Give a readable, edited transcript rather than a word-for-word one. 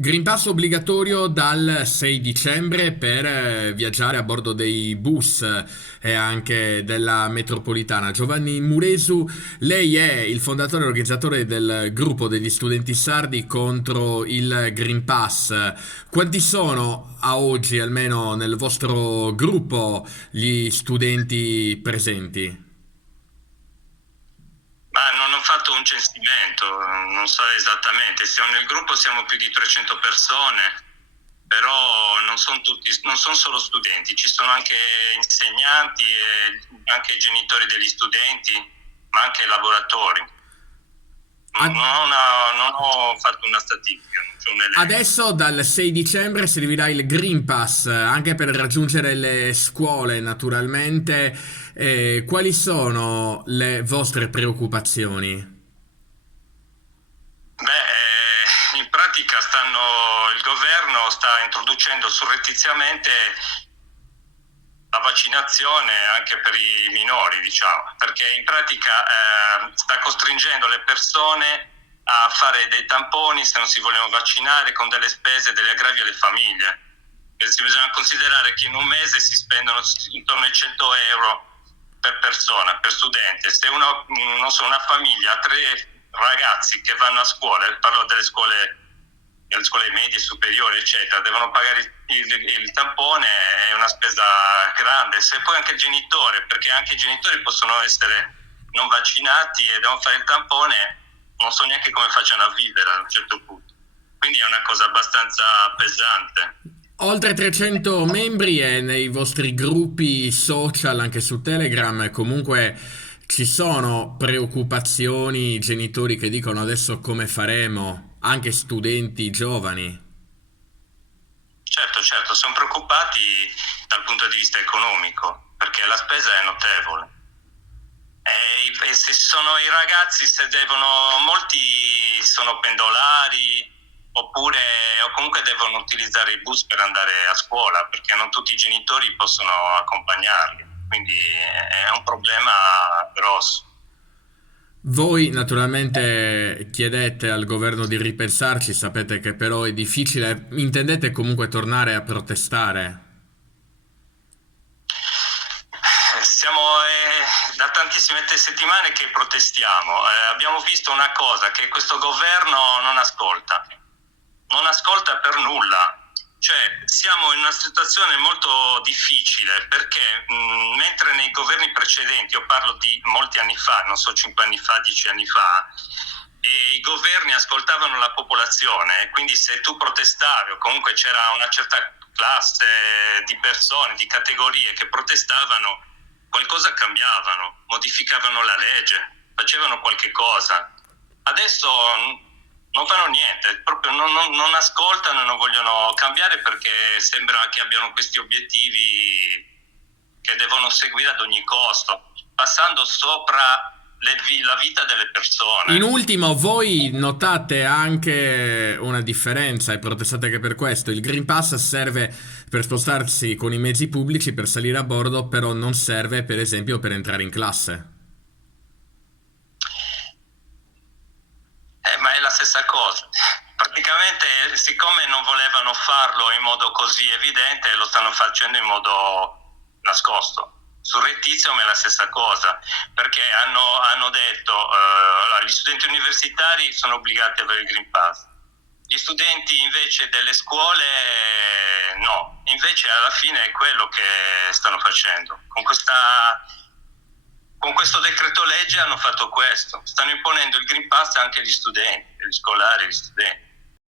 Green Pass obbligatorio dal 6 dicembre per viaggiare a bordo dei bus e anche della metropolitana. Giovanni Muresu, lei è il fondatore e organizzatore del gruppo degli studenti sardi contro il Green Pass. Quanti sono a oggi, almeno nel vostro gruppo, gli studenti presenti? Ma non ho fatto un censimento, non so esattamente. Siamo nel gruppo, siamo più di 300 persone, però non sono tutti, non sono solo studenti, ci sono anche insegnanti e anche genitori degli studenti, ma anche lavoratori. Ad- Non ho fatto una statistica, non c'è un elenco. Adesso dal 6 dicembre servirà il Green Pass anche per raggiungere le scuole, naturalmente. Quali sono le vostre preoccupazioni? In pratica il governo sta introducendo surrettiziamente la vaccinazione anche per i minori, diciamo, perché in pratica sta costringendo le persone a fare dei tamponi se non si vogliono vaccinare, con delle spese, delle aggravi alle famiglie. Bisogna considerare che in un mese si spendono intorno ai 100 euro per persona, per studente. Se uno, non so, una famiglia ha tre ragazzi che vanno a scuola, parlo delle scuole medie, superiori, eccetera, devono pagare il tampone, è una spesa grande. Se poi anche il genitore, perché anche i genitori possono essere non vaccinati e devono fare il tampone, non so neanche come facciano a vivere a un certo punto. Quindi è una cosa abbastanza pesante. Oltre 300 membri e nei vostri gruppi social, anche su Telegram, comunque ci sono preoccupazioni, genitori che dicono adesso come faremo, anche studenti giovani. Certo, certo, sono preoccupati dal punto di vista economico, perché la spesa è notevole. E se sono i ragazzi, se devono, molti sono pendolari oppure o comunque devono utilizzare i bus per andare a scuola, perché non tutti i genitori possono accompagnarli, quindi è un problema grosso. Voi naturalmente chiedete al governo di ripensarci, sapete che però è difficile, intendete comunque tornare a protestare? Siamo da tantissime settimane che protestiamo. Abbiamo visto una cosa, che questo governo non ascolta per nulla. Cioè, siamo in una situazione molto difficile perché mentre nei governi precedenti, io parlo di molti anni fa, non so, 5 anni fa, 10 anni fa, e i governi ascoltavano la popolazione, quindi se tu protestavi o comunque c'era una certa classe di persone, di categorie che protestavano, qualcosa cambiavano, modificavano la legge, facevano qualche cosa. Adesso non fanno niente, proprio non ascoltano e non vogliono cambiare perché sembra che abbiano questi obiettivi che devono seguire ad ogni costo, passando sopra la vita delle In persone. ultimo, voi notate anche una differenza e protestate che per questo il Green Pass serve per spostarsi con i mezzi pubblici, per salire a bordo, però non serve, per esempio, per entrare in classe. Ma è la stessa cosa. Praticamente, siccome non volevano farlo in modo così evidente, lo stanno facendo in modo nascosto. Surrettizio, ma è la stessa cosa, perché hanno detto gli studenti universitari sono obbligati ad avere il Green Pass, gli studenti invece delle scuole no, invece alla fine è quello che stanno facendo. Con questo decreto legge hanno fatto questo, stanno imponendo il Green Pass anche agli studenti, agli scolari, agli studenti.